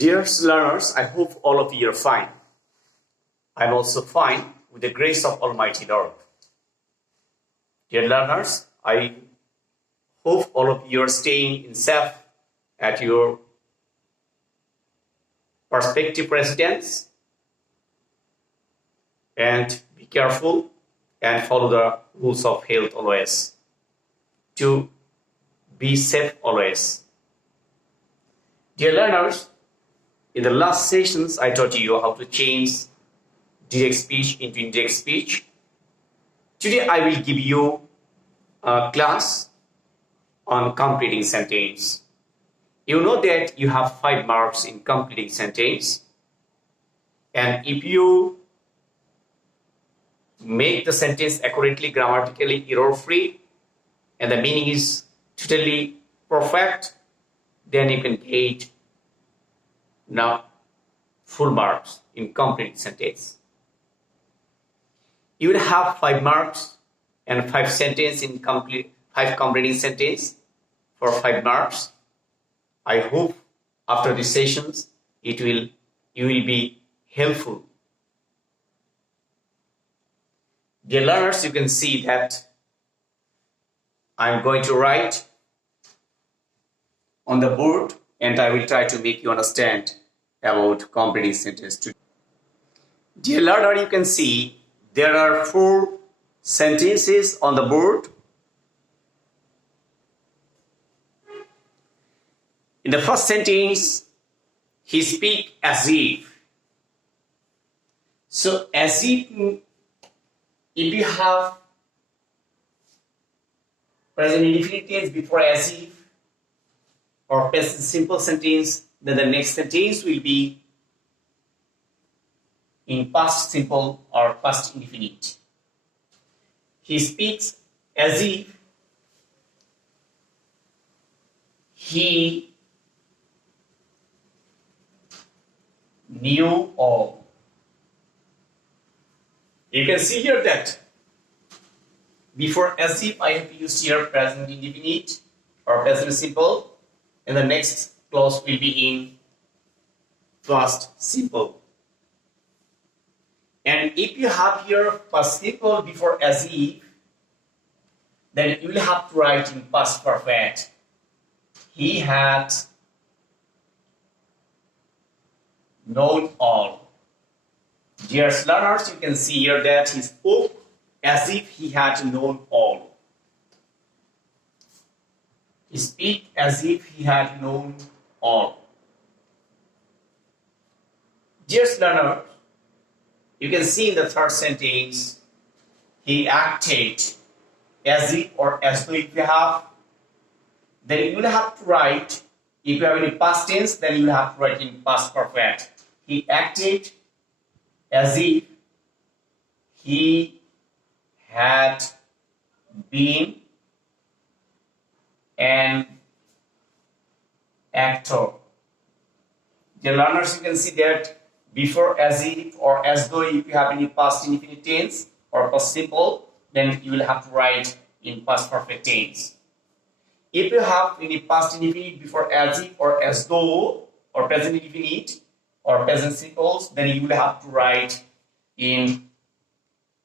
Dear learners, I hope all of you are fine. I'm also fine with the grace of Almighty Lord. Dear learners, I hope all of you are staying in safe at your prospective residence, and be careful and follow the rules of health always to be safe always. Dear learners, in the last sessions I taught you how to change direct speech into indirect speech. Today I will give you a class on completing sentence. You know that you have 5 marks in completing sentence, and if you make the sentence accurately, grammatically error-free, and the meaning is totally perfect, then you can get now full marks in completing sentence. You will have 5 marks and 5 sentences in 5 completing sentence for 5 marks. I hope after these sessions you will be helpful. Dear learners, you can see that I'm going to write on the board, and I will try to make you understand about completing sentence today. Dear learner, you can see there are 4 sentences on the board. In the first sentence, he speaks as if. So as if you have present indefinite tense before as if or present simple sentence, then the next sentence will be in past simple or past indefinite. He speaks as if he knew all. You can see here that before as if I have used here present indefinite or present simple, and the next clause will be in past simple. And if you have here past simple before as if, then you will have to write in past perfect. He had known all. Dear learners, you can see here that he spoke as if he had known all. He speaks as if he had known all. Dear learner, you can see in the third sentence, he acted as if or as though. If you have, then you will have to write, if you have any past tense, then you will have to write in past perfect. He acted as if he had been an actor. Dear learners, you can see that before as if or as though, if you have any past indefinite tense or past simple, then you will have to write in past perfect tense. If you have any past indefinite before as if or as though or present indefinite or present simples, then you will have to write in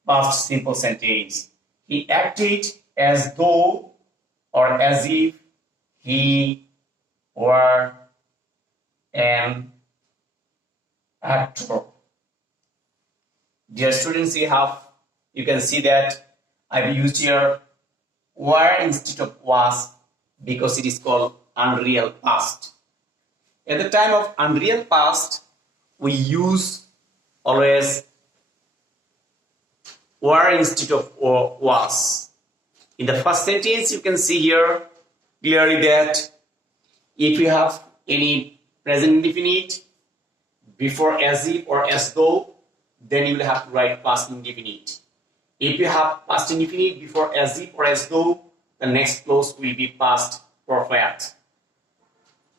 past simple sentence. He acted as though or as if he were an actor. Dear students, you can see that I've used here were instead of was because it is called unreal past. At the time of unreal past, we use always were instead of was. In the first sentence, you can see here clearly that if you have any present indefinite before as if or as though, then you will have to write past indefinite. If you have past indefinite before as if or as though, the next clause will be past perfect.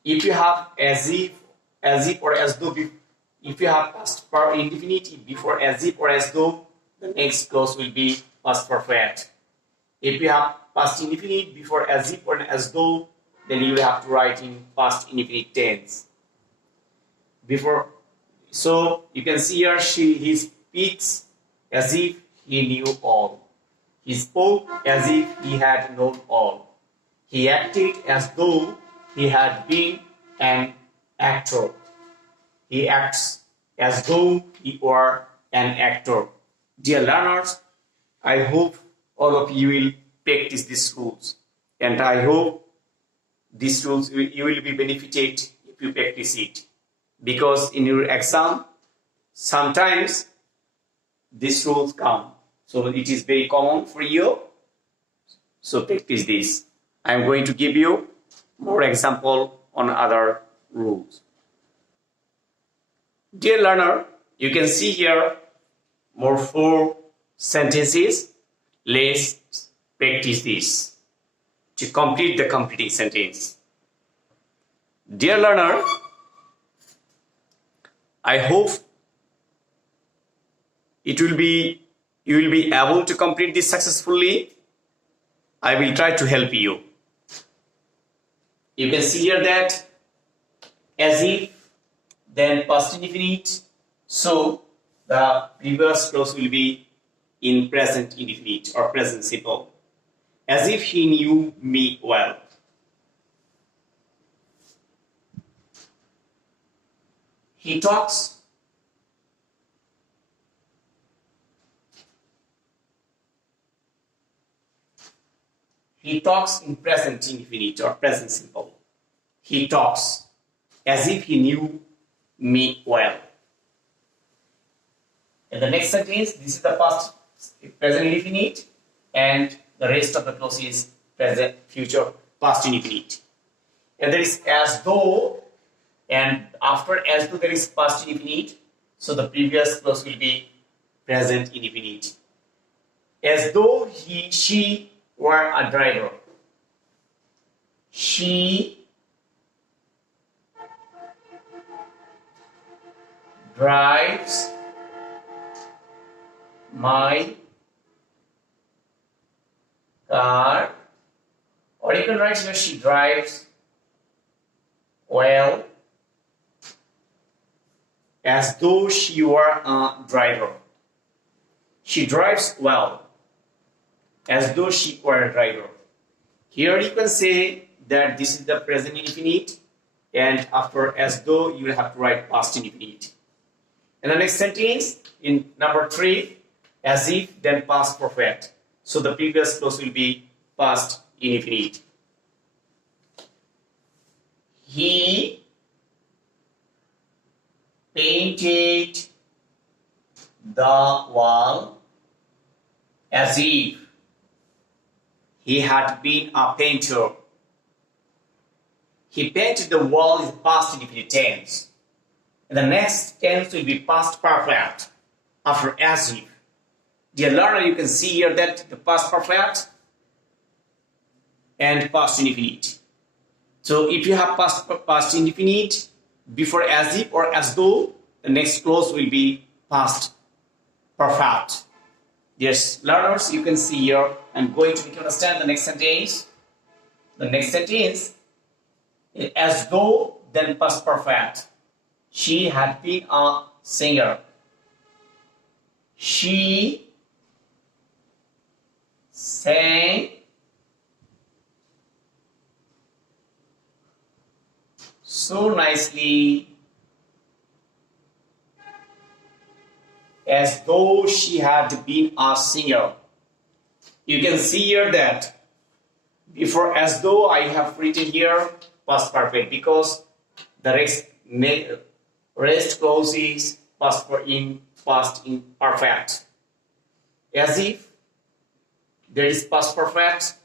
If you have as if or as though, if you have past indefinite before as if or as though, the next clause will be past perfect. If you have past indefinite before as if or as though, then you will have to write in past indefinite tense. before. So you can see here he speaks as if he knew all. He spoke as if he had known all. He acted as though he had been an actor. He acts as though he were an actor. Dear learners, I hope all of you will practice these rules, and I hope these rules you will be benefited if you practice it, because in your exam sometimes these rules come, so it is very common for you. So practice this. I am going to give you more example on other rules. Dear learner, you can see here more 4 sentences. Let's practice this to complete the completing sentence. Dear learner, I hope you will be able to complete this successfully. I will try to help you. You can see here that as if, then past indefinite, so the previous clause will be in present indefinite or present simple. As if he knew me well. He talks. He talks in present indefinite or present simple. He talks as if he knew me well. In the next sentence, this is the past present indefinite, and the rest of the clause is present, future, past indefinite. And there is as though, and after as though there is past indefinite, so the previous clause will be present indefinite. As though she were a driver. She drives my car, or you can write here she drives well, as though she were a driver. She drives well, as though she were a driver. Here you can say that this is the present indefinite, and after as though you will have to write past indefinite. In the next sentence, in number 3, as if, then past perfect. So the previous clause will be past indefinite. He painted the wall as if he had been a painter. He painted the wall in past indefinite tense. And the next tense will be past perfect after as if. Dear learner, you can see here that the past perfect and past indefinite. So if you have past indefinite before as if or as though, the next clause will be past perfect. Yes, learners, you can see here. I'm going to make you understand the next sentence. The next sentence, as though, then past perfect. She had been a singer. She sang so nicely, as though she had been a singer. You can see here that before as though I have written here past perfect, because the rest clause is past imperfect. As if there is past perfect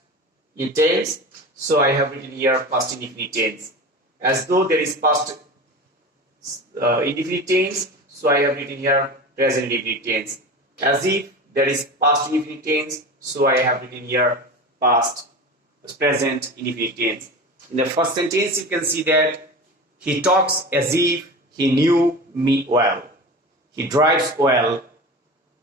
in tense, so I have written here past indefinite tense. As though there is past indefinite tense, so I have written here present indefinite tense. As if there is past indefinite tense, so I have written here present indefinite tense. In the first sentence, you can see that he talks as if he knew me well. He drives well,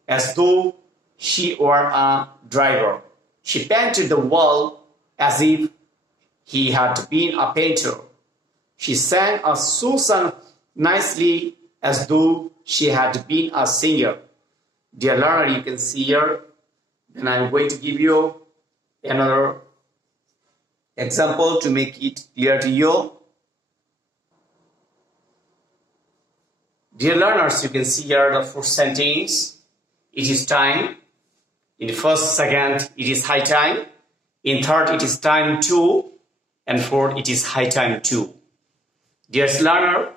as though she were a driver. She painted the wall as if he had been a painter. She sang a so-sung nicely as though she had been a singer. Dear learner, you can see here. Then I'm going to give you another example to make it clear to you. Dear learners, you can see here the first sentence. It is time. In the first, second, it is high time. In third, it is time too. And fourth, it is high time too. Dear learner,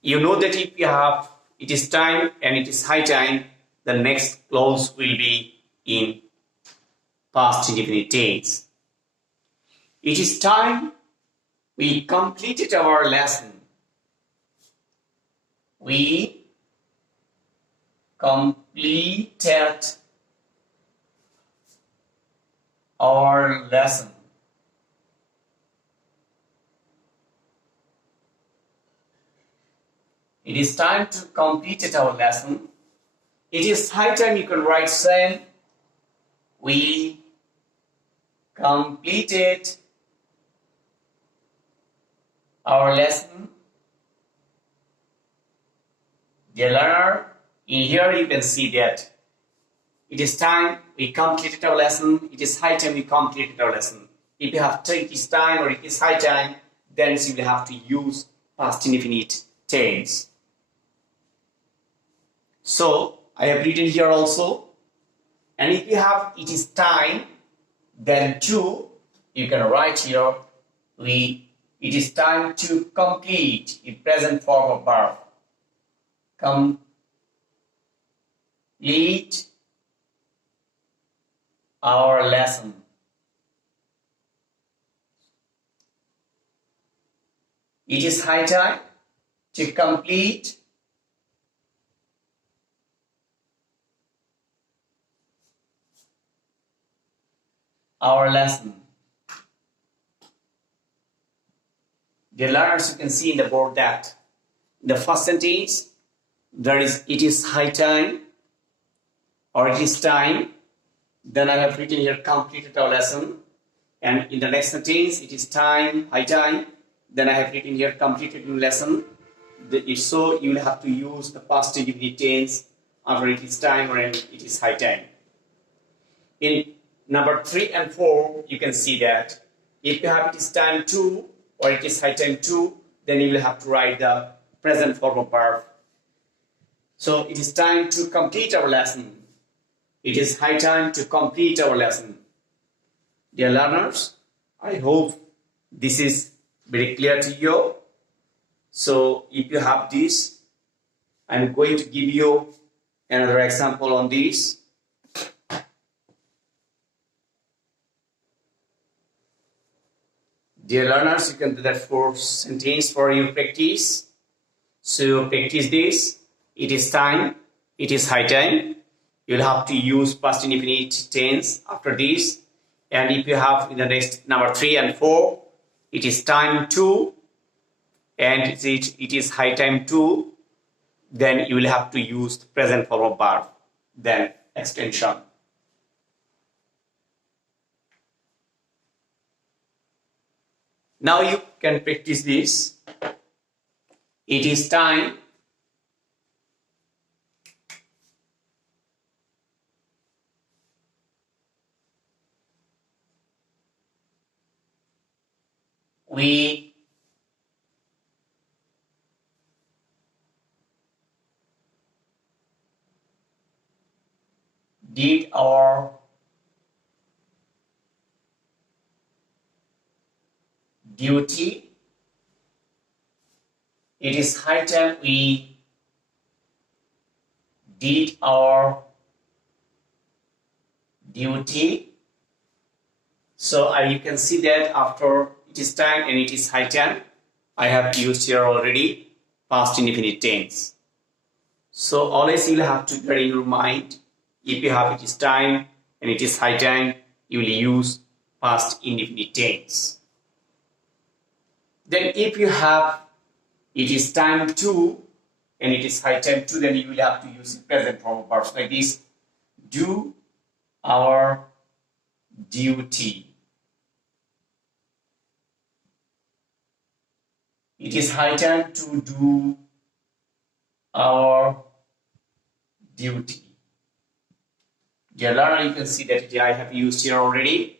you know that if you have it is time and it is high time, the next clause will be in past indefinite tense. It is time we completed our lesson. We completed our lesson. It is time to complete our lesson. It is high time you can write same. We completed our lesson. Dear learner, in here you can see that it is time we completed our lesson. It is high time we completed our lesson. If you have it is time or it is high time, then you will have to use past indefinite tense. So I have written here also. And if you have it is time, then to, you can write here, it is time to complete in present form of verb. Complete our lesson. It is high time to complete our lesson. Dear learners, you can see in the board that in the first sentence there is it is high time or it is time. Then I have written here completed our lesson. And in the next sentence it is time, high time. Then I have written here completed new lesson. So you will have to use the past indefinite tense after it is time or it is high time. In number 3 and 4, you can see that if you have it is time to or it is high time to, then you will have to write the present form of verb. So it is time to complete our lesson. It is high time to complete our lesson. Dear learners, I hope this is very clear to you. So if you have this, I'm going to give you another example on this. Dear learners, you can do that for sentence for your practice. So practice this. It is time. It is high time. You'll have to use past indefinite tense after this. And if you have in the next number 3 and 4, it is time to, and it is high time to, then you will have to use the present form of verb, then extension. Now you can practice this. It is time. We did our duty. It is high time we did our duty. So you can see that after it is time and it is high time, I have used here already past indefinite tense. So always you will have to bear in your mind, if you have it is time and it is high time, you will use past indefinite tense. Then if you have it is time to and it is high time to, then you will have to use the present form of verbs like this. Do our duty. It is high time to do our duty. Dear learner, you can see that I have used here already.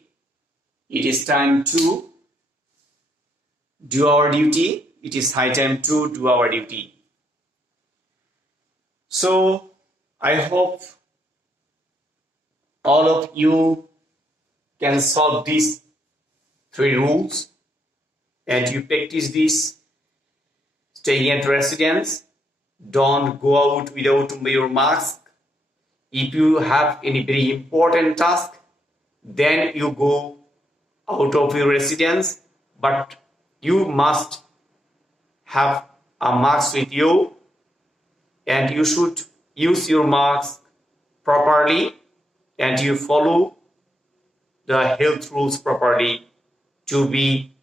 It is time to do our duty. It is high time to do our duty. So I hope all of you can solve these 3 rules and you practice this. Staying at residence, don't go out without your mask. If you have any very important task, then you go out of your residence, but you must have a mask with you and you should use your mask properly and you follow the health rules properly to be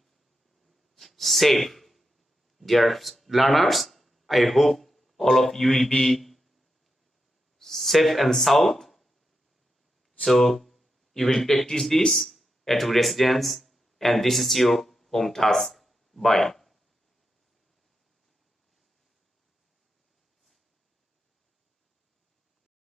safe. Dear learners, I hope all of you will be safe and sound. So you will practice this at your residence and this is your home task. Bye.